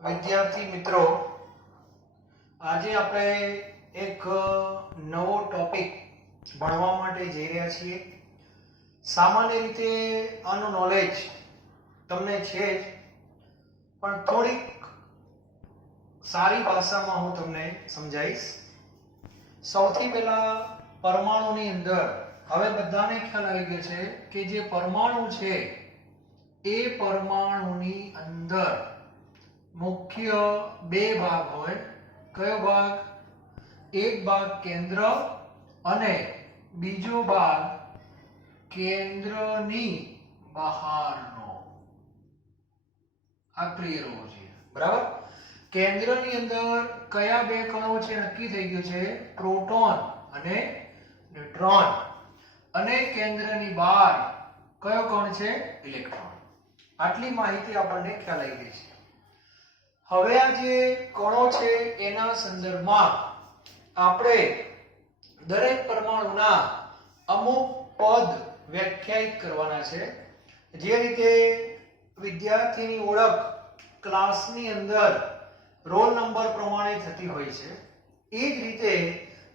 વિદ્યાર્થી મિત્રો, આજે આપણે એક નવો ટોપિક ભણવા માટે જઈ રહ્યા છીએ. સામાન્ય રીતે આનું નોલેજ તમને છે જ, પણ થોડીક સારી ભાષામાં હું તમને સમજાવીશ. સૌથી પહેલા પરમાણુની અંદર હવે બધાને ખ્યાલ આવી ગયો છે કે જે પરમાણુ છે એ પરમાણુની અંદર મુખ્ય બે ભાગ હોય. કયો ભાગ? એક ભાગ કેન્દ્ર અને બીજો ભાગ કેન્દ્રની બહારનો. આ ક્લિયર હોવો જોઈએ, બરાબર? કેન્દ્રની અંદર કયા બે કણો છે નક્કી થઈ ગયું છે, પ્રોટોન અને ન્યુટ્રોન. અને કેન્દ્રની બહાર કયો કણ છે, ઇલેક્ટ્રોન. આટલી માહિતી આપણને ખ્યાલ આવી ગઈ છે. હવે આ જે કણો છે એના સંદર્ભમાં આપણે દરેક પરમાણુના અમુક પદ વ્યાખ્યાયિત કરવાના છે. જે રીતે વિદ્યાર્થીની ઓળખ ક્લાસની અંદર રોલ નંબર પ્રમાણે થતી હોય છે, એ જ રીતે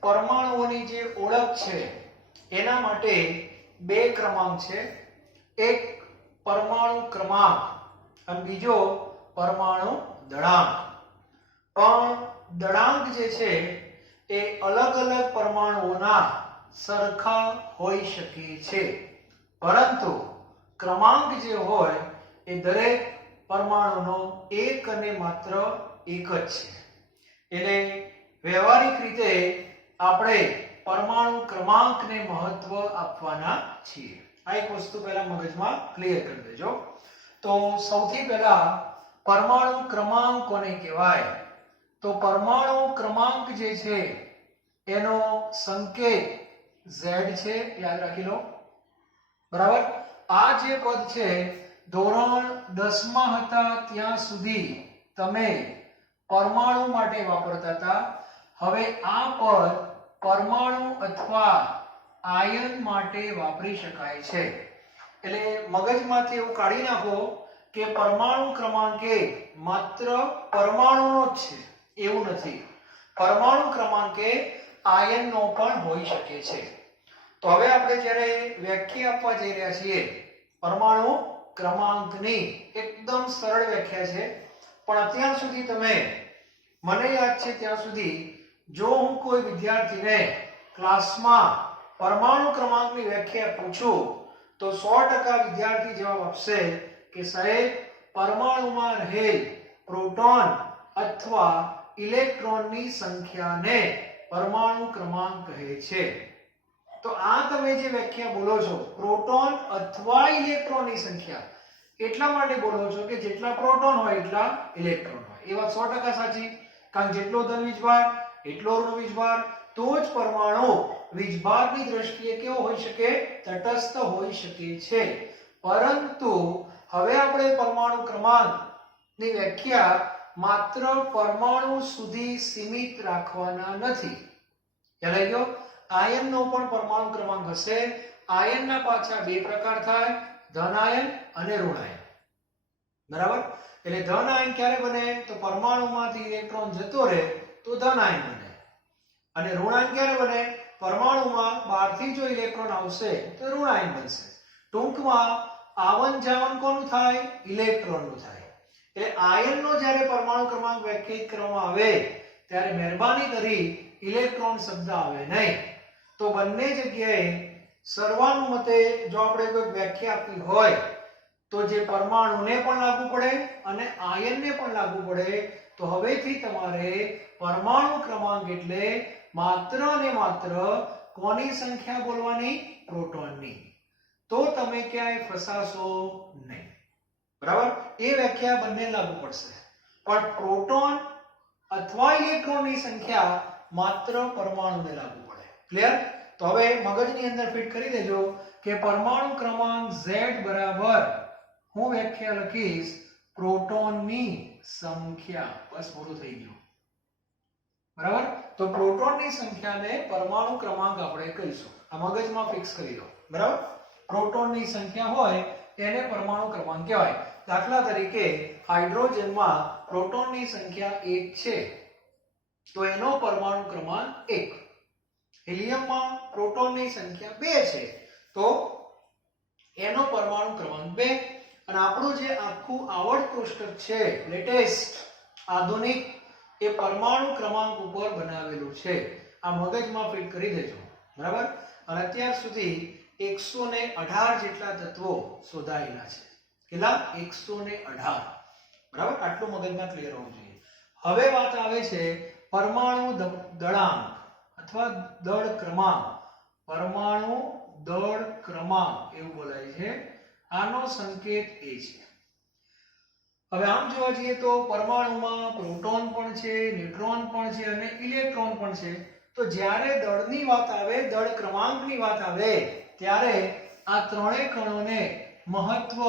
પરમાણુઓની જે ઓળખ છે એના માટે બે ક્રમાંક છે. એક પરમાણુ ક્રમાંક અને બીજો પરમાણુ દળાંક. પણ દળાંક જે છે એ અલગ અલગ પરમાણુઓના સરખા હોઈ શકે છે, પરંતુ ક્રમાંક જે હોય એ દરેક પરમાણુનો એક અને માત્ર એક જ છે. એટલે વ્યવહારિક રીતે આપણે પરમાણુ ક્રમાંકને મહત્વ આપવાના છીએ. આ એક વસ્તુ પહેલા મગજમાં ક્લિયર કરી દેજો. તો સૌથી પહેલા પરમાણુ ક્રમાંક કોને કહેવાય? તો પરમાણુ ક્રમાંક જે છે એનો સંકેત Z છે, યાદ રાખી લો, બરાબર? આ જે પદ છે ધોરણ 10 માં હતા ત્યાં સુધી તમે પરમાણુ માટે વાપરતા હતા. હવે આ પદ પરમાણુ અથવા આયન માટે વાપરી શકાય છે. એટલે મગજમાંથી એવું કાઢી નાખો કે પરમાણુ ક્રમાંક એ માત્ર પરમાણુનો જ છે, એવું નથી. પરમાણુ ક્રમાંક એ આયનનો પણ હોઈ શકે છે. તો હવે આપણે જ્યારે વ્યાખ્યા આપવા જઈ રહ્યા છીએ પરમાણુ ક્રમાંકની, એકદમ સરળ વ્યાખ્યા છે. પણ અત્યાર સુધી તમે, મને યાદ છે ત્યાં સુધી, જો હું કોઈ વિદ્યાર્થીને ક્લાસમાં પરમાણુ ક્રમાંકની વ્યાખ્યા પૂછું તો 100% વિદ્યાર્થી જવાબ આપશે કે સાહેબ, પરમાણુમાં રહેલ પ્રોટોન અથવા ઇલેક્ટ્રોનની સંખ્યાને પરમાણુ ક્રમાંક કહે છે. તો આ તમે જે વ્યાખ્યા બોલો છો, પ્રોટોન અથવા ઇલેક્ટ્રોનની સંખ્યા, એટલા માટે બોલો છો કે જેટલા પ્રોટોન હોય એટલા ઇલેક્ટ્રોન હોય. એ વાત 100% સાચી. કારણ જેટલો ધન વીજભાર એટલો ઋણ વીજભાર, તો જ પરમાણુ વીજભારની દ્રષ્ટિએ કેવો હોઈ શકે, તટસ્થ હોઈ શકે છે. પરંતુ હવે આપણે પરમાણુ ક્રમાંકની વ્યાખ્યા માત્ર પરમાણુ સુધી સીમિત રાખવાના નથી. ખ્યાલ આવી ગયો? આયનનો પણ પરમાણુ ક્રમાંક હશે. આયનના પાછા બે પ્રકાર થાય, ધન આયન અને ઋણ આયન, બરાબર? એટલે ધન આયન ક્યારે બને? તો પરમાણુમાંથી ઇલેક્ટ્રોન જતો રહે તો ધન આયન બને. અને ઋણ આયન ક્યારે બને? પરમાણુમાં બહારથી જો ઇલેક્ટ્રોન આવશે તો ઋણ આયન બનશે. ટૂંકમાં આવન જાવન કોનું થાય? ઇલેક્ટ્રોનનું થાય. એટલે આયનનો જ્યારે પરમાણુ ક્રમાંક વ્યાખ્યાયિત કરવામાં આવે ત્યારે મહેરબાની કરી ઇલેક્ટ્રોન શબ્દ આવે નહીં. તો બંને જગ્યાએ સર્વાનુમતે જો આપણે કોઈ વ્યાખ્યા આપવી હોય તો જે પરમાણુને પણ લાગુ પડે અને આયનને પણ લાગુ પડે. તો હવેથી તમારે પરમાણુ ક્રમાંક એટલે માત્ર ને માત્ર કોની સંખ્યા બોલવાની? પ્રોટોનની. તો તમે ક્યાંય ફસાશો નહીં, બરાબર? એ વ્યાખ્યા બંને લાગુ પડશે, પણ પ્રોટોન અથવા ઇલેક્ટ્રોનની સંખ્યા માત્ર પરમાણુને લાગુ પડે. ક્લિયર? તો હવે મગજની અંદર ફિટ કરી દેજો કે પરમાણુ ક્રમાંક Z બરાબર, હું વ્યાખ્યા લખીશ, પ્રોટોનની સંખ્યા. બસ, પૂરું થઈ ગયું, બરાબર? તો પ્રોટોનની સંખ્યાને પરમાણુ ક્રમાંક આપણે કહીશું. આ મગજમાં ફિક્સ કરી દો, બરાબર? પ્રોટોનની સંખ્યા હોય તેને પરમાણુ ક્રમાંક કહેવાય. દાખલા તરીકે હાઇડ્રોજનમાં પ્રોટોનની સંખ્યા 1 છે તો એનો પરમાણુ ક્રમાંક 1. હિલિયમમાં પ્રોટોનની સંખ્યા 2 છે તો એનો પરમાણુ ક્રમાંક 2. અને આપણું જે આખું આવર્ત કોષ્ટક છે લેટેસ્ટ આધુનિક એ પરમાણુ ક્રમાંક ઉપર બનાવેલું છે. આ મગજમાં ફિટ કરી દેજો, બરાબર. અને અત્યાર સુધી 118 જેટલા તત્વો શોધાયેલા છે. કેટલા? 118, બરાબર. આટલું મગજમાં ક્લિયર હોવું જોઈએ. હવે વાત આવે છે પરમાણુ દળાંક અથવા દળ ક્રમાંક. પરમાણુ દળ ક્રમાંક એવું બોલાય છે. આનો સંકેત એ છે. હવે આમ જોવા જઈએ તો પરમાણુમાં પ્રોટોન પણ છે, ન્યુટ્રોન પણ છે અને ઇલેક્ટ્રોન પણ છે. તો જ્યારે દળની વાત આવે, દળ ક્રમાંકની વાત આવે ત્યારે આ ત્રણેય કણોને મહત્વ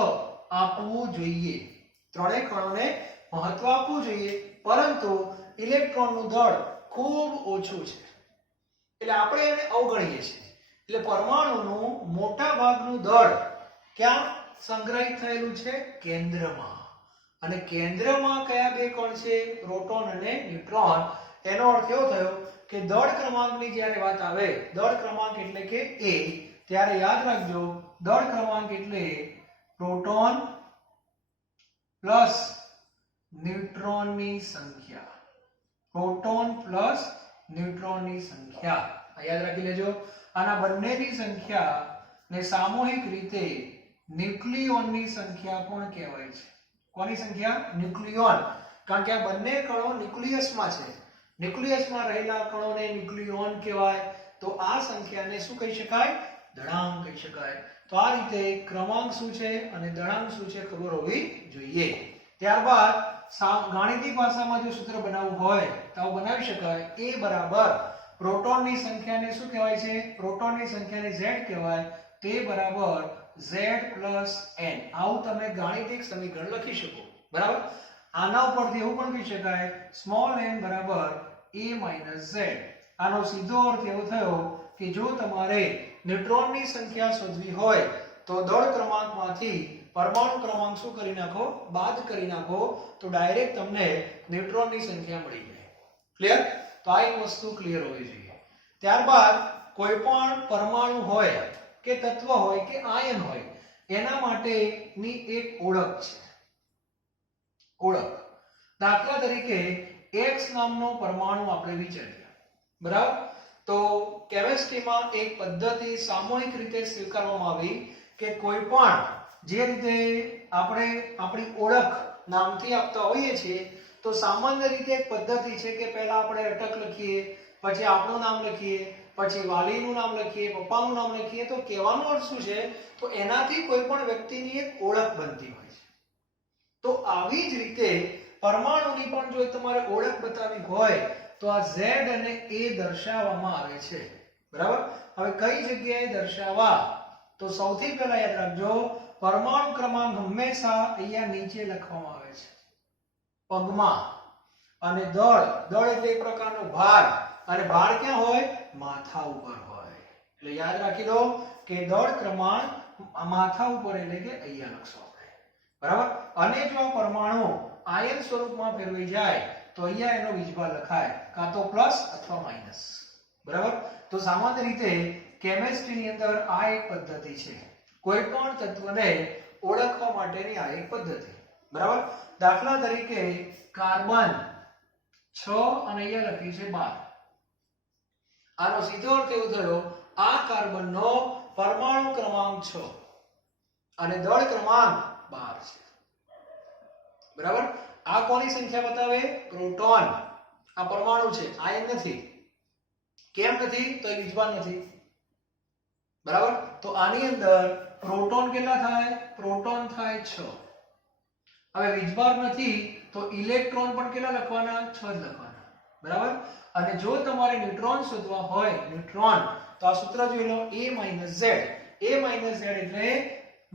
આપવું જોઈએ. ત્રણેય કણોને મહત્વ આપવું જોઈએ, પરંતુ ઇલેક્ટ્રોનનું દળ ખૂબ ઓછું છે એટલે આપણે એને અવગણીએ છીએ. એટલે પરમાણુનું મોટા ભાગનું દળ ક્યાં સંગ્રહિત થયેલું છે? કેન્દ્રમાં. અને કેન્દ્રમાં કયા બે કણ છે? પ્રોટોન અને ન્યુટ્રોન. એનો અર્થ એવો થયો કે દળ ક્રમાંકની જ્યારે વાત આવે, દળ ક્રમાંક એટલે કે A, ત્યારે યાદ રાખજો દળ ક્રમાંક એટલે પ્રોટોન પ્લસ ન્યુટ્રોનની સંખ્યા. પ્રોટોન પ્લસ ન્યુટ્રોનની સંખ્યા આ યાદ રાખી લેજો. આના બંનેની સંખ્યા ને સામૂહિક રીતે ન્યુક્લિયોનની સંખ્યા પણ કહેવાય છે. કોની સંખ્યા? ન્યુક્લિયોન. કારણ કે આ બંને કણો ન્યુક્લિયસમાં છે. ન્યુક્લિયસમાં રહેલા કણોને ન્યુક્લિયોન કહેવાય. તો આ સંખ્યાને શું કહી શકાય? દળાંક કહી શકાય. તો આ રીતે ક્રમાંક શું છે અને દળાંક શું છે ખબર હોવી જોઈએ. ત્યારબાદ ગાણિતિક ભાષામાં જો સૂત્ર બનાવવું હોય તો બનાવી શકાય. A બરાબર પ્રોટોનની સંખ્યાને શું કહેવાય છે? પ્રોટોનની સંખ્યાને Z કહેવાય. તે બરાબર Z પ્લસ n. આવું તમે ગાણિતિક સમીકરણ લખી શકો, બરાબર. આના ઉપરથી એવું પણ કહી શકાય સ્મોલ n બરાબર A માઇનસ Z. આનો સીધો અર્થ એવો થયો કે જો તમારે ન્યુટ્રોનની સંખ્યા શોધવી હોય તો દળ ક્રમાંકમાંથી પરમાણુ ક્રમાંક શું કરી નાખો? બાદ કરી નાખો તો ડાયરેક્ટ તમને ન્યુટ્રોનની સંખ્યા મળી જાય. ક્લિયર? તો આ એક વસ્તુ ક્લિયર હોવી જોઈએ. ત્યારબાદ કોઈ પણ પરમાણુ હોય કે તત્વ હોય કે આયન હોય એના માટેની એક ઓળખ છે. ઓળખ. દાખલા તરીકે X નામનો પરમાણુ આપણે વિચારીએ, બરાબર. તો કેમિસ્ટ્રીમાં એક પદ્ધતિ સામૂહિક રીતે સ્વીકારવામાં આવી કે કોઈ પણ જે રીતે આપણે આપણી ઓળખ નામથી આપતા હોઈએ છીએ તો સામાન્ય રીતે એક પદ્ધતિ છે કે પહેલા આપણે અટક લખીએ, પછી આપણું નામ લખીએ, પછી વાલીનું નામ લખીએ, પપ્પાનું નામ લખીએ. તો કહેવાનો અર્થ શું છે? તો એનાથી કોઈ પણ વ્યક્તિની એક ઓળખ બનતી હોય છે. તો આવી જ રીતે પરમાણુની પણ જો તમારે ઓળખ બતાવવી હોય તો આ Z અને A દર્શાવવામાં આવે છે, બરાબર. હવે કઈ જગ્યાએ દર્શાવવા? તો સૌથી પહેલા યાદ રાખજો પરમાણુ ક્રમાંક હંમેશા અહીંયા નીચે લખવામાં આવે છે પગમાં. અને દળ એટલે એક પ્રકારનો ભાર, અને ભાર ક્યાં હોય? માથા ઉપર હોય. એટલે યાદ રાખી લો કે દળ ક્રમાંક માથા ઉપર એટલે કે અહીંયા લખશો આપણે, બરાબર. અને જો આ પરમાણુ આયન સ્વરૂપમાં ફેરવાઈ જાય તો અહીંયા એનો વીજભાર લખાય કાં તો પ્લસ અથવા માઈનસ, બરાબર. તો સામાન્ય રીતે કેમિસ્ટ્રીની અંદર આ એક પદ્ધતિ છે કોઈ પણ તત્વને ઓળખવા માટેની. આ એક પદ્ધતિ, બરાબર. દાખલા તરીકે કાર્બન 6 અને અહીંયા લખ્યું છે 12. આનો સીધો અર્થ એવો થયો આ કાર્બનનો પરમાણુ ક્રમાંક 6 અને દળ ક્રમાંક 12 છે, બરાબર. આ કોની સંખ્યા બતાવે? પ્રોટોન. આ પરમાણુ છે, આયન નથી. કેમ નથી? તો એ વીજભાર નથી, બરાબર. તો આની અંદર પ્રોટોન કેટલા થાય? પ્રોટોન થાય 6. હવે વીજભાર નથી તો ઇલેક્ટ્રોન પણ કેટલા લખવાના? 6 જ લખવાના, બરાબર. અને જો તમારે ન્યુટ્રોન શોધવા હોય, ન્યુટ્રોન, તો આ સૂત્ર જોઈ લો A - Z. A - Z એટલે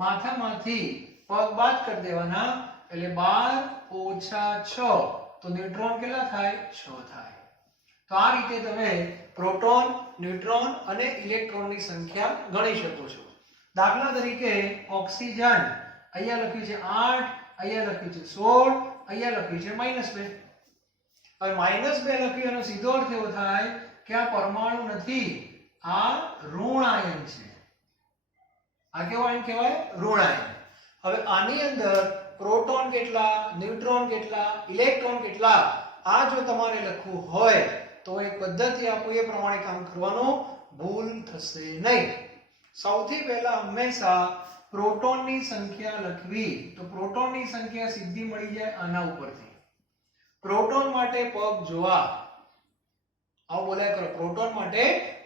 માથામાંથી પગ બાદ કરી દેવાના એટલે 12 - 6. તો ન્યુટ્રોન કેટલા થાય? 6 થાય. તો આ રીતે તમે પ્રોટોન, ન્યુટ્રોન અને ઇલેક્ટ્રોનની સંખ્યા ગણી શકો છો. દાખલા તરીકે ઓક્સિજન અહીંયા લખ્યું છે 8, અહીંયા લખ્યું છે 16, અહીંયા લખ્યું છે -2. હવે -2 લખ્યું એનો સીધો અર્થ એવો થાય કે આ પરમાણુ નથી, આ ઋણ આયન છે. આ કેવો આયન કહેવાય? ઋણ આયન. હવે આની અંદર પ્રોટોન કેટલા, ન્યુટ્રોન કેટલા, ઇલેક્ટ્રોન કેટલા, આ જો તમારે લખવું હોય તો એક પદ્ધતિ આપું એ પ્રમાણે કામ કરવાનું, ભૂલ થશે નહીં. સૌથી પહેલા હંમેશા પ્રોટોનની સંખ્યા લખવી. તો પ્રોટોનની સંખ્યા સીધી મળી જાય આના ઉપરથી. પ્રોટોન માટે પગ જોવા, આવું બોલ્યા કરો, પ્રોટોન માટે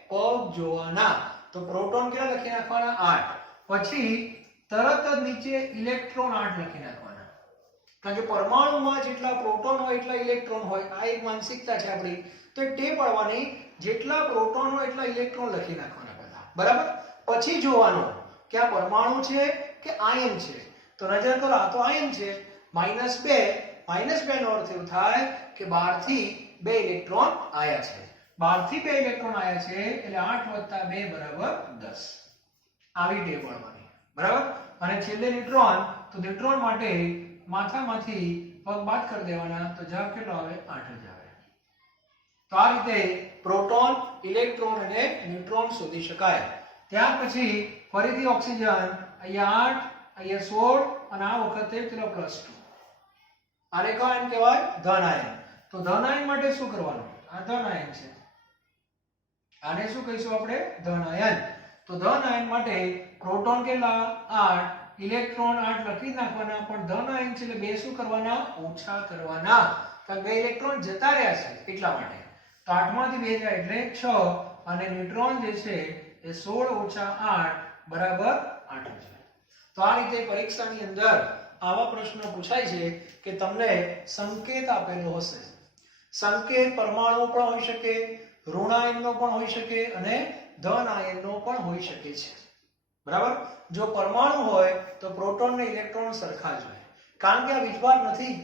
પગ જોવાના. તો પ્રોટોન કેટલા લખી નાખવાના? 8. પછી તરત જ નીચે ઇલેક્ટ્રોન 8 લખી નાખવાના. કારણ કે પરમાણુમાં જેટલા પ્રોટોન હોય એટલા ઇલેક્ટ્રોન હોય. આ એક માનસિકતા છે આપણી. તો તે પડવાની, જેટલા પ્રોટોન હોય એટલા ઇલેક્ટ્રોન લખી નાખવાના પહેલા. બરાબર? પછી જોવાનું કે આ પરમાણુ છે કે આયન છે. તો નજર કરો, આ તો આયન છે. -2 નો અર્થ એવું થાય કે બહારથી 2 ઇલેક્ટ્રોન આયા છે. બહારથી 2 ઇલેક્ટ્રોન આયા છે એટલે 8 + 2 = 10. આવી ટેવ પડવાની. બરાબર? અને છેલ્લે ન્યુટ્રોન. તો ન્યુટ્રોન માટે માથામાંથી પગ બાદ કરી દેવાના. તો જવાબ કેટલો આવે? 8 જ આવે. તો આ રીતે પ્રોટોન, ઇલેક્ટ્રોન અને ન્યુટ્રોન શોધી શકાય. ત્યાર પછી ફરીથી ઓક્સિજન અહીંયા 8, અહીંયા 16 અને આ વખતે પેલો +2. આને કયો આયન કહેવાય? ધન આયન. તો ધન આયન માટે શું કરવાનું? આ ધન આયન છે. આને શું કહીશું આપણે? ધન આયન. તો ધન આયન માટે પ્રોટોન કેટલા? 8, ઇલેક્ટ્રોન 8 લખી નાખવાના. પણ ધન આયન છે એટલે 2 શું કરવાના? ઓછા કરવાના. કારણ 2 ઇલેક્ટ્રોન જતા રહ્યા છે એટલા માટે. તો 8 માંથી 2 જાય એટલે 6 અને ન્યુટ્રોન જે છે એ 16 - 8 = 8 છે. તો આ રીતે પરીક્ષાની અંદર આવા પ્રશ્નો પૂછાય છે કે તમને સંકેત આપેલો હશે. સંકેત પરમાણુ પણ હોઈ શકે, ઋણ આયનનો પણ હોઈ શકે અને ધન આયનનો પણ હોઈ શકે છે. બરાબર? જો પરમાણુ હોય તો પ્રોટોન અને ઇલેક્ટ્રોન સરખા જ હોય. કારણ કે આ વીજભાર નથી.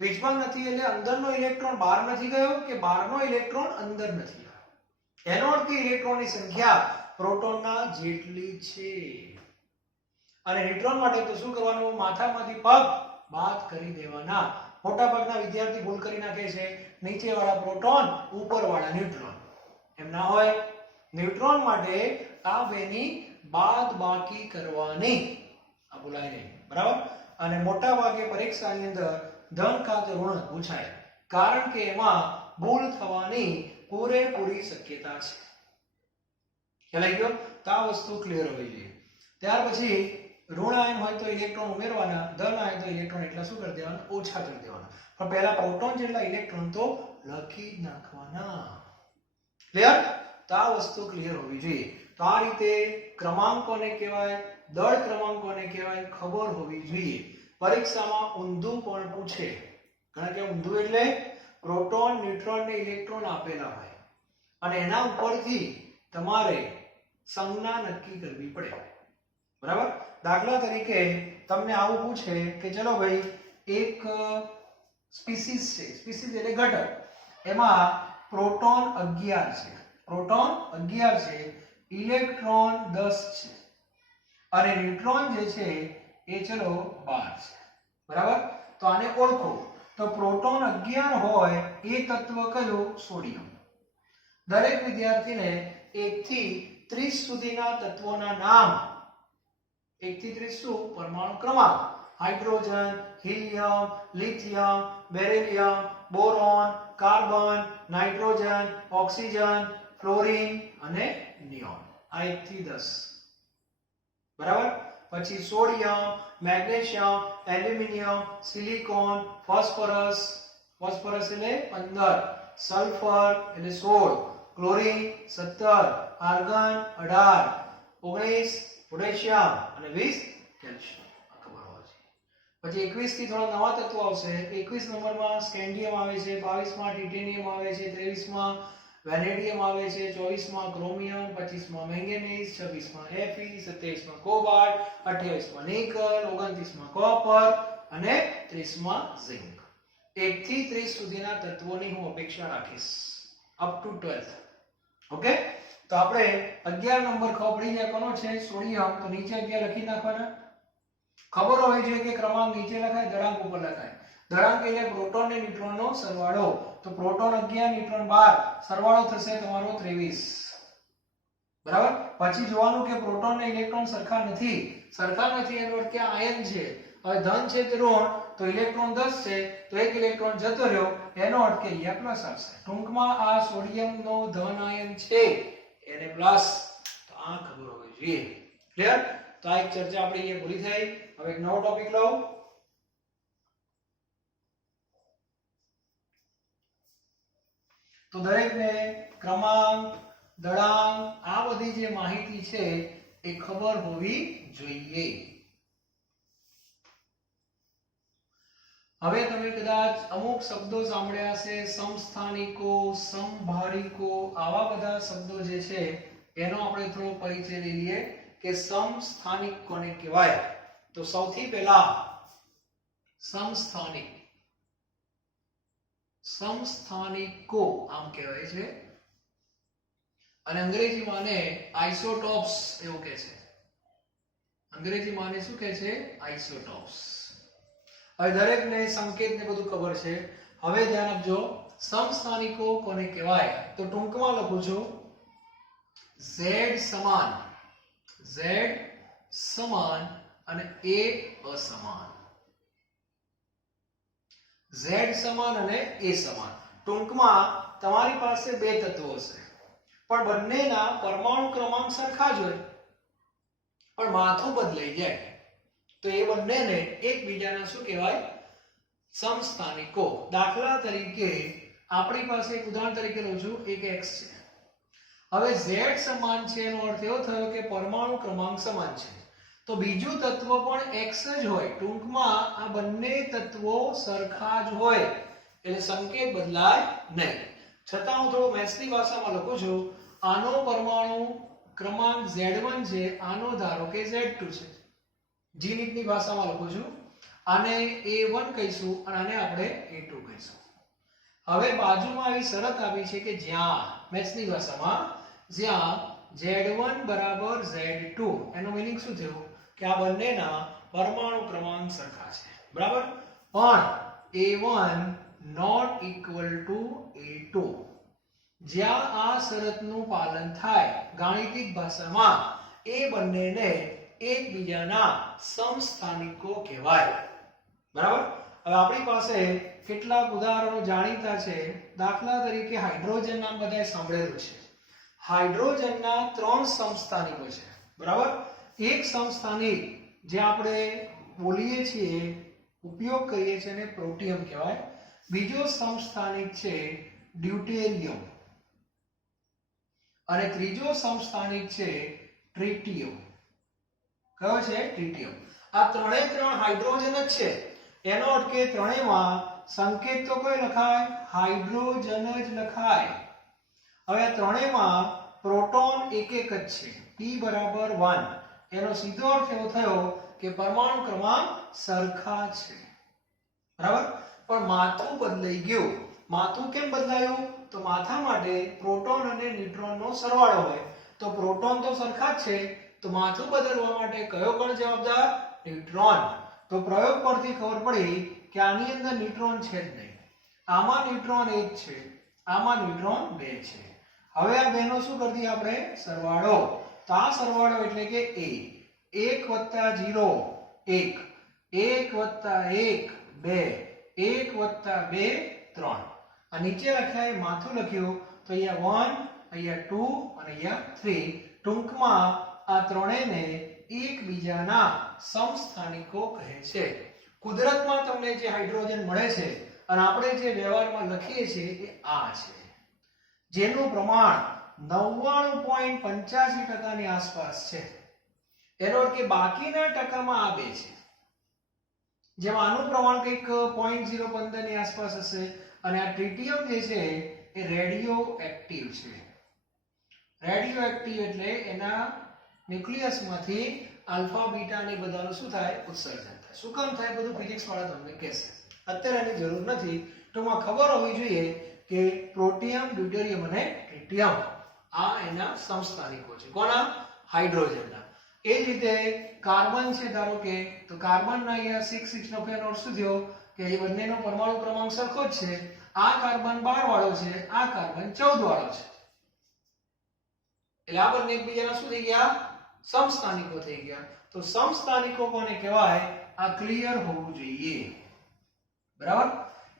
વીજભાર નથી એટલે અંદરનો ઇલેક્ટ્રોન બહાર નથી ગયો કે બહારનો ઇલેક્ટ્રોન અંદર નથી ગયો. એનો અર્થ કે ઇલેક્ટ્રોનની સંખ્યા પ્રોટોનના જેટલી છે. અને ન્યુટ્રોન માટે તો શું કરવાનું? માથામાંથી પગ બાદ કરી દેવાના. મોટાભાગના વિદ્યાર્થી ભૂલ કરી નાખે છે, નીચેવાળા પ્રોટોન, ઉપરવાળા ન્યુટ્રોન. એમ ના હોય. ન્યુટ્રોન માટે આ બેની બાદબાકી કરવાની. આ ભૂલાય નહીં. બરાબર? અને મોટાભાગે પરીક્ષાની અંદર ધન કાં તો ઋણ પૂછાય. કારણ કે એમાં ભૂલ થવાની પૂરેપૂરી શક્યતા છે. ખ્યાલ આવી ગયો? તો આ વસ્તુ ક્લિયર હોવી જોઈએ. ત્યાર પછી ઋણ આયન હોય તો ઇલેક્ટ્રોન ઉમેરવાના, ધન આયન તો ઇલેક્ટ્રોન એટલા શું કરી દેવાના? ઓછા કરી દેવાના. પણ પહેલા પ્રોટોન જેટલા ઇલેક્ટ્રોન તો લખી નાખવાના. ક્લિયર? તો આ વસ્તુ ક્લિયર હોવી જોઈએ. તો આ રીતે ક્રમાંકોને કહેવાય, દળ ક્રમાંકોને કહેવાય, ખબર હોવી જોઈએ. પરીક્ષામાં ઊંધું પણ પૂછે. કારણ કે ઊંધું એટલે પ્રોટોન, ન્યુટ્રોન ને ઇલેક્ટ્રોન આપેલા હોય અને એના ઉપરથી તમારે સંજ્ઞા નક્કી કરવી પડે. બરાબર? દાખલા તરીકે તમને આવું પૂછે કે ચલો ભાઈ એક સ્પીસીસ છે. સ્પીસીસ એટલે ઘટક. એમાં પ્રોટોન 11 છે. પ્રોટોન 11 છે, ઇલેક્ટ્રોન 10 છે અને ન્યુટ્રોન જે છે એ ચલો 12 છે. બરાબર? તો આને ઓળખો. તો પ્રોટોન 11 હોય એ તત્વ કયું? સોડિયમ. દરેક વિદ્યાર્થીને 1 થી 30 સુધીના તત્વોના નામ, 1 થી 30 શું? પરમાણુ ક્રમાંક. Hydrogen, helium, lithium, beryllium, boron, carbon, nitrogen, oxygen, fluorine અને નિયોન. આ 1 થી 10. બરાબર? પછી sodium, magnesium, aluminium, silicon, phosphorus, phosphorus એટલે 15, સલ્ફર એટલે 16, ક્લોરીન 17, આર્ગન 18, 19 પોટેશિયમ અને 20 કેલ્શિયમ. ખબર હોવી જોઈએ. પછી 21 થી થોડા નવા તત્વો આવશે. 21 નંબરમાં સ્કેન્ડિયમ આવે છે, 22 માં ટિટેનિયમ આવે છે, 23 માં વેનેડિયમ આવે છે, 24 માં ક્રોમિયમ, 25 માં મેંગેનીઝ, 26 માં Fe, 27 માં કોબાલ્ટ, 28 માં નિકલ, 29 માં કોપર અને 30 માં ઝિંક. 1 થી 30 સુધીના તત્વોની હું અપેક્ષા રાખીશ અપ ટુ 12th. ઓકે? તો આપણે 11 નંબર ખબર પડી જાય કોનો છે સોડિયમ તો નીચે 11 લખી નાખવાના ખબર હોવી જોઈએ કે ક્રમાંક નીચે લખાય દળાંક ઉપર લખાય દળાંક એટલે પ્રોટોન અને ન્યુટ્રોનનો સરવાળો તો પ્રોટોન 11 ન્યુટ્રોન 12 સરવાળો થશે તમારો 23 બરાબર પછી જોવાનું કે પ્રોટોન અને ઇલેક્ટ્રોન સરખા નથી એનો અર્થ કે આયન છે હવે ધન છે તે ઋણ તો ઇલેક્ટ્રોન 10 છે તો એક ઇલેક્ટ્રોન જતો રહ્યો એનો અર્થ કે અહીંયા પ્લસ આવશે ટૂંકમાં આ સોડિયમનો ધન આયન છે એને પ્લસ તો આ ખબર હોવી જોઈએ ક્લિયર તો આ એક ચર્ચા આપણી અહીંયા પૂરી થઈ હવે એક નવો ટોપિક લઉં તો દરેકને ક્રમાંક દળાંક આ બધી જે માહિતી છે એ ખબર હોવી જોઈએ હવે તમે કદાચ અમુક શબ્દો સાંભળ્યા હશે સમસ્થાનિકો સમભારિકો આવા બધા શબ્દો જે છે એનો આપણે થોડો પરિચય લઈ લઈએ કે સમસ્થાનિક કોને કહેવાય તો સૌથી પહેલા સમસ્થાનિકો આમ કહેવાય છે અને અંગ્રેજીમાં ને આઇસોટોપ્સ એવું કહે છે અંગ્રેજીમાં ને શું કહે છે આઇસોટોપ્સ હવે દરેકને સંકેત ને બધું ખબર છે હવે ધ્યાન આપજો સમસ્થાનિકો કોને કહેવાય તો ટૂંકમાં લખું છું Z સમાન અને A અસમાન Z સમાન અને A સમાન ટૂંકમાં તમારી પાસે બે તત્વો હશે પણ બંનેના પરમાણુ ક્રમાંક સરખા જ હોય પણ માથું બદલાઈ જાય તો એ બંનેને એકબીજાના શું કહેવાય સમસ્થાનિકો દાખલા તરીકે આપણી પાસે એક ઉદાહરણ તરીકે લઉં છું એક x છે હવે z સમાન છે એનો અર્થ એવો થયો કે પરમાણુ ક્રમાંક સમાન છે તો બીજું તત્વ પણ x જ હોય ટૂંકમાં આ બંને તત્વો સરખા જ હોય એટલે સંકેત બદલાય નહીં છતાં હું થોડું મેથ્સની ભાષામાં લખું છું આનો પરમાણુ ક્રમાંક z1 છે આનો ધારો કે z2 છે જીનિટની ભાષામાં લખું છું આને a1 કહીશું અને આને આપણે a2 કહીશું હવે બાજુમાં આવી શરત આપી છે કે જ્યાં મેથ્સની ભાષામાં જ્યાં z1 બરાબર z2 એનો મીનિંગ શું થયો કે આ બંનેના પરમાણુ ક્રમાંક સરખા છે બરાબર પણ a1 not equal to a2 જ્યાં આ શરતનું પાલન થાય ગાણિતિક ભાષામાં એ બંનેને એકબીજાના સમસ્થાનિકો કહેવાય બરાબર હવે આપણી પાસે કેટલાક ઉદાહરણો જાણીતા છે દાખલા તરીકે હાઇડ્રોજન નામ બધાએ સાંભળેલું છે હાઇડ્રોજનના 3 સમસ્થાનિકો છે બરાબર એક સમસ્થાનિક જે આપણે બોલીએ છીએ ઉપયોગ કરીએ છીએ એને પ્રોટિયમ કહેવાય બીજો સમસ્થાનિક છે ડ્યુટેરિયમ અને ત્રીજો સમસ્થાનિક છે ટ્રિટિયમ કયો છે ટ્રિટિયમ આ ત્રણે ત્રણ હાઇડ્રોજન જ છે એનો અર્થ કે ત્રણેયમાં સંકેત તો કોઈ લખાય હાઇડ્રોજન જ લખાય હવે આ ત્રણેયમાં પ્રોટોન એક જ છે p બરાબર 1 એનો સીધો અર્થ એવો થયો કે પરમાણુ ક્રમાંક સરખા છે બરાબર પણ માથું બદલાઈ ગયું માથું કેમ બદલાયું તો માથા માટે પ્રોટોન અને ન્યુટ્રોનનો સરવાળો હોય તો પ્રોટોન તો સરખા જ છે તો માથું બદલવા માટે કયો કણ જવાબદાર ન્યુટ્રોન તો પ્રયોગ પરથી ખબર પડી કે આની અંદર ન્યુટ્રોન છે જ નહીં આમાં ન્યુટ્રોન 1 છે આમાં ન્યુટ્રોન 2 છે હવે આ બેનો શું કરતી આપણે સરવાળો તો આ સરવાળો એટલે કે a 1 + 0 1 1 + 1 2 1 + 2 3 આ નીચે લખાય માથું લખ્યું તો અહીંયા 1 અહીંયા 2 અને અહીંયા 3 ટૂંકમાં આ ત્રણેયને એકબીજાના સમસ્થાનિકો કહે છે કુદરતમાં તમને જે હાઇડ્રોજન મળે છે અને આપણે જે વ્યવહારમાં લખીએ છીએ એ આ છે જેનું પ્રમાણ 99.85% ની આસપાસ છે એનો અર્થ કે બાકીના ટકામાં આ બે છે જેમ આનું પ્રમાણ કંઈક 0.015 ની આસપાસ હશે અને આ ટ્રિટિયમ જે છે એ રેડિયો એક્ટિવ છે રેડિયો એક્ટિવ એટલે એના ન્યુક્લિયસમાંથી આલ્ફા બીટા ને બધાનું શું થાય ઉત્સર્જન થાય શું કામ થાય બધું ફિઝિક્સ વાળા તમને કહેશે અત્યારે એની જરૂર નથી ટૂંકમાં ખબર હોવી જોઈએ કે પ્રોટિયમ ડ્યુટેરિયમ અને ટ્રિટિયમ આ એના સમસ્થાનિકો છે. કોના? હાઇડ્રોજનના. એ જ રીતે કાર્બન છે, ધારો કે તો કાર્બનના અહીંયા 6 નો ફેર શું થયો કે એ બંનેનો પરમાણુ ક્રમાંક સરખો જ છે. આ કાર્બન 12 વાળો છે, આ કાર્બન 14 વાળો છે. એટલે આ બંને એકબીજાના શું થઈ ગયા? સમસ્થાનિકો થઈ ગયા. તો સમસ્થાનિકો કોને કહેવાય? આ ક્લિયર હોવું જોઈએ. બરાબર.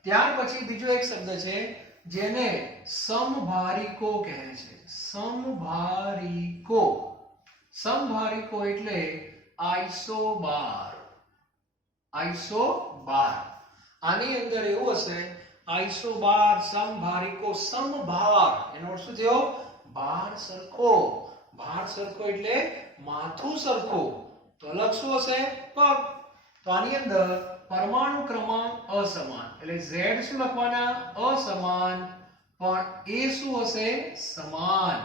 ત્યાર પછી બીજો એક શબ્દ છે જેને સમભારિકો કહે છે. સમભારિકો. સમભારિકો એટલે આઇસોબાર. આઇસોબાર. આની અંદર એવું હશે આઇસોબાર, સમભારિકો, સમભાર. એનો અર્થ શું થયો? ભાર સરખો. ભાર સરખો એટલે માથું સરખું. તો અલગ શું હશે? પગ. તો આની અંદર પરમાણુ ક્રમાંક અસમાન એટલે Z શું લખવાના? અસમાન. પણ A શું હશે? સમાન.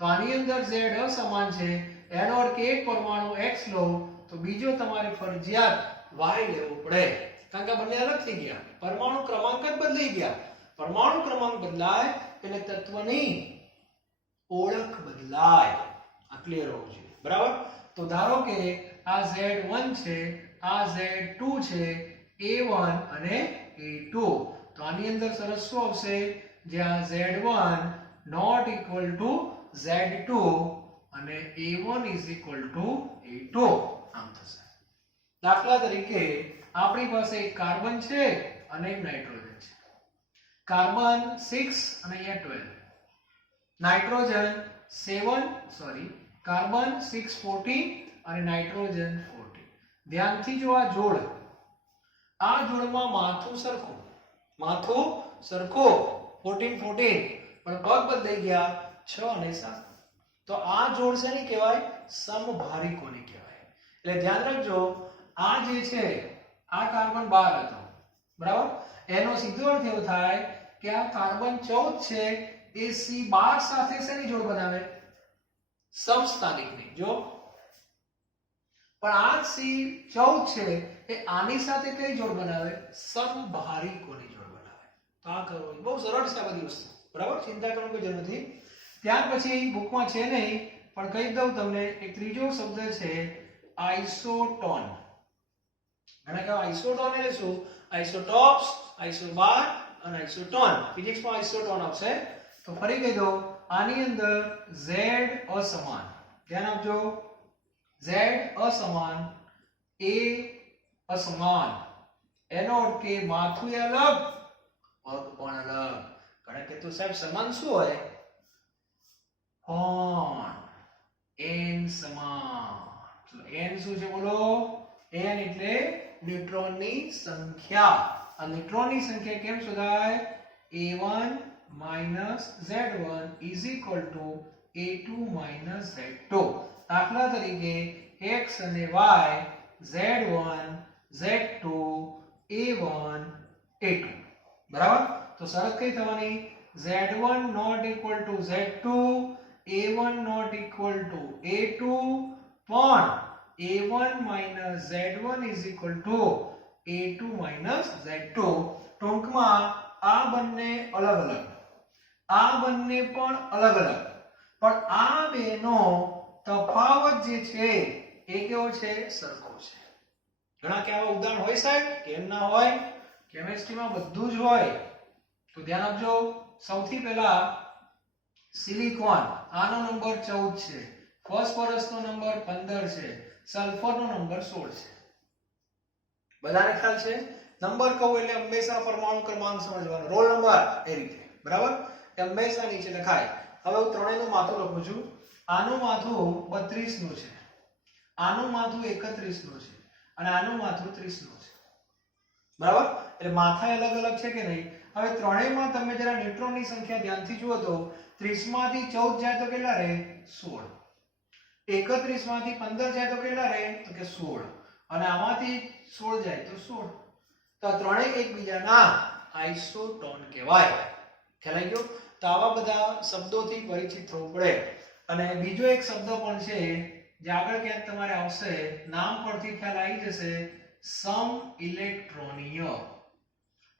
તો આની અંદર Z અસમાન છે, એનો અર્થ કે એક પરમાણુ X લો તો બીજો તમારે ફરજિયાત Y લેવો પડે, કારણ કે બંને અલગ થઈ ગયા. પરમાણુ ક્રમાંક જ બદલાઈ ગયા. પરમાણુ ક્રમાંક બદલાય એટલે તત્વની ઓળખ બદલાય. આ ક્લિયર હોવું જોઈએ. બરાબર. તો ધારો કે આ Z1 છે, આ Z2 છે, A1 અને A2. તો આની અંદર સરસ શું આવશે? જ્યાં Z1 not equal to Z2 અને A1 is equal to A2 આમ થશે. દાખલા તરીકે આપણી પાસે એક કાર્બન છે અને એક નાઇટ્રોજન છે. કાર્બન 6 અને અહીંયા 12. નાઇટ્રોજન 7 કાર્બન 6 14 અને નાઇટ્રોજન 14. ધ્યાનથી જો આ જોડ, આ જોડમાં માથું સરખું, માથું સરખું 14 14, પણ પગ બદલાઈ ગયા 6 અને 7. તો આ જોડ છે ને કહેવાય? સમભારિકોને કહેવાય. એટલે ધ્યાન રાખજો, આ જે છે આ કાર્બન 12 હતો. બરાબર. એનો સીધો અર્થ એવો થાય કે આ કાર્બન 14 છે એ C12 સાથે શેની જોડ બનાવે? સમસ્થાનિકની. જો પણ આ C14 છે એ આની સાથે કઈ જોડ બનાવે? સમભારિકોની જોડ બનાવે. તો આ કરવું બહુ સરળ છે આ બધી વસ્તુ. બરાબર. ચિંતા કરવાની કોઈ જરૂર નથી. ત્યાર પછી બુકમાં છે નહીં પણ કહી દઉં તમને, એક ત્રીજો શબ્દ છે આઇસોટોન. ઘણા કહેવાય આઇસોટોન એટલે શું? આઇસોટોપ્સ, આઇસોબાર અને આઇસોટોન. ફિઝિક્સમાં આઇસોટોન આવશે. તો ફરી કહી દો, આની અંદર Z અસમાન. ધ્યાન આપજો. Z અસમાન, A અસમાન. એનો અર્થ કે માથું અલગ, પગ પણ અલગ. ઘણા કે તો સાહેબ સમાન શું હોય? કોણ? N સમાન. N શું છે બોલો? N એટલે ન્યુટ્રોનની સંખ્યા. આ ન્યુટ્રોનની સંખ્યા કેમ શોધાય? A1 Z1 is equal to A2 Z2. દાખલા તરીકે X અને Y, Z1 Z2 A1 A2. બરાબર. તો શરત કઈ થવાની? Z1 not equal to Z2, A1 not equal to A2, પણ A1 Z1 is equal to A2 Z2. ટૂંકમાં આ બંને અલગ અલગ, આ બંને પણ અલગ અલગ, પણ આ બેનો તફાવત જે છે એ કેવો છે? સરખો છે. ઘણા કે આવા ઉદાહરણ હોય સાહેબ? કેમ ના હોય? કેમિસ્ટ્રીમાં બધું જ હોય. તો ધ્યાન આપજો. સૌથી પહેલા સિલિકોન, આનો નંબર 14 છે, ફોસ્ફરસનો નંબર 15 છે, સલ્ફરનો નંબર 16 છે. બધાને ખ્યાલ છે? નંબર કહું એટલે હંમેશા પરમાણુ ક્રમાંક સમજવાનો, રોલ નંબર એ રીતે. બરાબર. એ હંમેશા નીચે લખાય. હવે હું ત્રણેયનું માથું લખું છું. આનું માથું 32 નું છે, આનું માથું 31 નું છે અને આનું માથું 30 નું છે. બરાબર. એટલે માથા અલગ અલગ છે કે નહીં? હવે ત્રણેયમાં તમે જરા ન્યુટ્રોનની સંખ્યા ધ્યાનથી જુઓ તો 30 માંથી 14 જાય તો કેટલા રહે? 16. 31 માંથી 15 જાય તો કેટલા રહે? તો કે 16. અને આમાંથી 16 જાય તો 16. તો આ ત્રણેય એકબીજાના આઇસોટોન કહેવાય. ખ્યાલ આવી ગયો? તો આવા બધા શબ્દોથી પરિચિત થવું પડે. અને બીજો એક શબ્દ પણ છે જે આગળ ક્યાંક તમારે આવશે, નામ પરથી ખ્યાલ આવી જશે, સમ ઇલેક્ટ્રોનીય.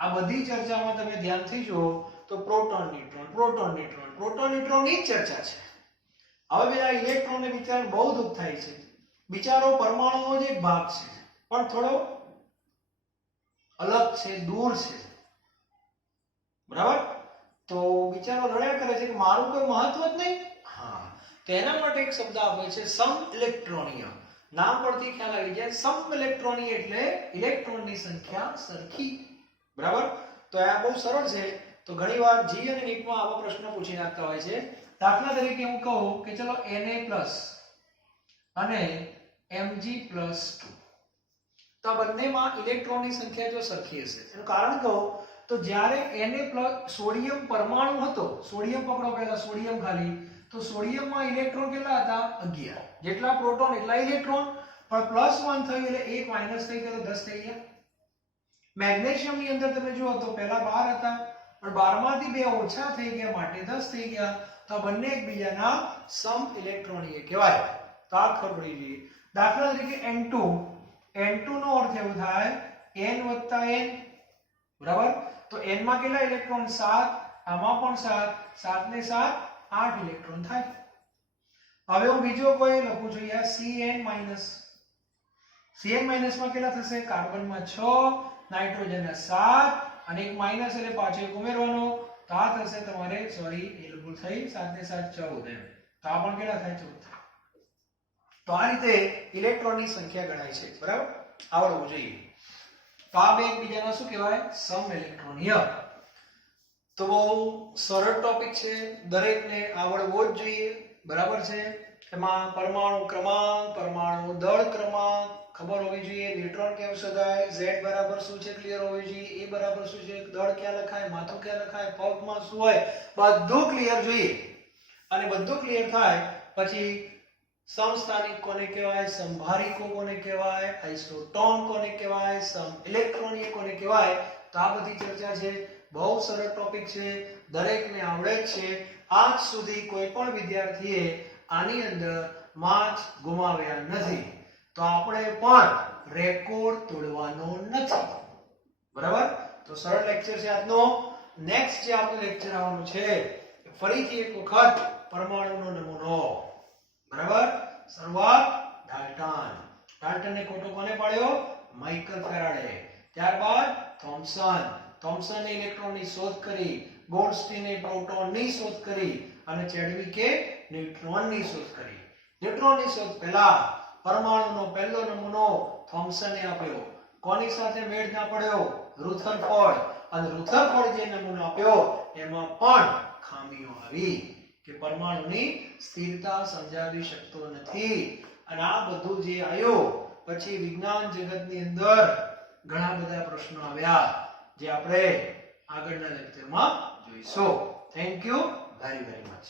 આ બધી ચર્ચામાં તમે ધ્યાનથી જુઓ તો proton neutron, proton neutron, proton ન્યુટ્રોનની જ ચર્ચા છે. હવે બધા ઇલેક્ટ્રોન ને વિચાર બહુ દુઃખ થાય છે. વિચારો પરમાણુનો જ એક ભાગ છે પણ થોડો અલગ છે, દૂર છે. બરાબર? તો વિચારો લડ્યા કરે છે કે મારું કોઈ મહત્વ જ નહીં. હા, તેના માટે એક શબ્દ આપે છે સમઇલેક્ટ્રોનીય. નામ પરથી ખ્યાલ આવી જાય. સમઇલેક્ટ્રોનીય એટલે ઇલેક્ટ્રોનની સંખ્યા સરખી. બરાબર? તો આ બહુ સરળ છે. તો ઘણીવાર જી અને નીટમાં આવા પ્રશ્ન પૂછી નાખતા હોય છે. દાખલા તરીકે હું કહું કે ચલો Na+ અને Mg+2. તો આ બંનેમાં ઇલેક્ટ્રોનની સંખ્યા જો સરખી હશે, એનું કારણ કહું તો જ્યારે Na+ સોડિયમ પરમાણુ હતો, સોડિયમ પકડો પહેલા, સોડિયમ ખાલી, તો સોડિયમમાં ઇલેક્ટ્રોન કેટલા હતા? 11. જેટલા પ્રોટોન એટલા ઇલેક્ટ્રોન, પણ +1 થયું એટલે 1 માઈનસ થઈ ગયો તો 10 થઈ ગયા. મેગ્નેશિયમની અંદર તમે જુઓ તો પહેલા 12 હતા, પણ 12 માંથી 2 ઓછા થઈ ગયા માટે 10 થઈ ગયા. તો બંને એકબીજાના સમઇલેક્ટ્રોનીય કહેવાય. તો આ ખબર પડી જોઈએ. દાખલા તરીકે N2 નો અર્થ એવો થાય N + N. બરાબર? તો N માં કેટલા ઇલેક્ટ્રોન? 7. આમાં પણ 7. 7 ને 7 8 ઇલેક્ટ્રોન થાય. હવે હું બીજો કોઈ લખું છું યાર Cn-. Cn- માં કેટલા થશે? કાર્બનમાં 6, નાઇટ્રોજનના 7 અને એક માઈનસ એટલે પાછો એક ઉમેરવાનો. તો આ થશે તમારે, સોરી એ ભૂલ થઈ, 7 ને 7 14 એમ. તો આ પણ કેટલા થાય? 14. તો આ રીતે ઇલેક્ટ્રોનની સંખ્યા ગણાય છે. બરાબર? આવડવું જોઈએ. તો આ બે એકબીજાના શું કહેવાય? સમઇલેક્ટ્રોનીય. તો બહુ સરળ ટોપિક છે, દરેકને આવડવો જ જોઈએ. બરાબર છે? એમાં પરમાણુ ક્રમાંક, પરમાણુ દળ ક્રમાંક ખબર હોવી જોઈએ. ન્યુટ્રોન કેમ શોધાય, Z બરાબર શું છે ક્લિયર હોવી જોઈએ. A બરાબર શું છે, દળ ક્યાં લખાય, માથું ક્યાં લખાય, પગમાં શું હોય, બધું ક્લિયર જોઈએ. અને બધું ક્લિયર થાય પછી સમસ્થાનિક કોને કહેવાય, સમભારિકો કોને કહેવાય, આઇસોટોન કોને કહેવાય, સમઇલેક્ટ્રોનીય કોને કહેવાય, તો આ બધી ચર્ચા છે. બહુ સરળ ટોપિક છે, દરેકને આવડે જ છે. આજ સુધી કોઈ પણ વિદ્યાર્થીએ આની અંદર માર્ક્સ ગુમાવ્યા નથી. તો આપણે પણ રેકોર્ડ તોડવાનો નથી. બરાબર? તો સરળ લેક્ચર છે આજનો. નેક્સ્ટ જે આપણું લેક્ચર આવવાનું છે ફરીથી એક વખત પરમાણુનો નમૂનો. બરાબર? શરૂઆત ડાલ્ટન. ડાલ્ટનને ખોટો કોને પાડ્યો? Michael Faraday. ત્યારબાદ થોમ્સને ઇલેક્ટ્રોનની શોધ કરી, ગોલ્ડસ્ટીને પ્રોટોનની શોધ કરી અને ચેડવિકે ન્યુટ્રોનની શોધ કરી. ન્યુટ્રોનની શોધ પહેલા પરમાણુનો પહેલો નમૂનો થોમ્સને આપ્યો. કોની સાથે મેળ ના પડ્યો? રુથરફોર્ડ. અને રુથરફોર્ડ જે નમૂનો આપ્યો એમાં પણ ખામીઓ આવી કે પરમાણુની સ્થિરતા સમજાવી શકતો નથી. અને આ બધું જે આવ્યું પછી વિજ્ઞાન જગતની અંદર ઘણા બધા પ્રશ્નો આવ્યા જે આપણે આગળના લેક્ચરમાં જોઈશું. Thank you very very much.